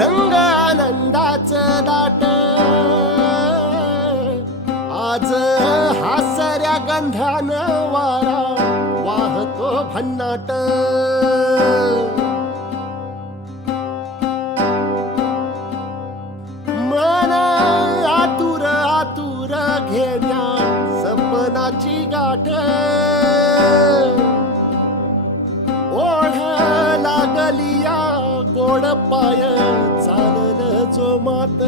रंग आनंदाचं दाट आज हासऱ्या गंधानं वारा वाहतो भन्नाट मन आतुर आतुर घेण्या सपनाची गाठ ओढ लागलिया गोड पाय चालल जो मात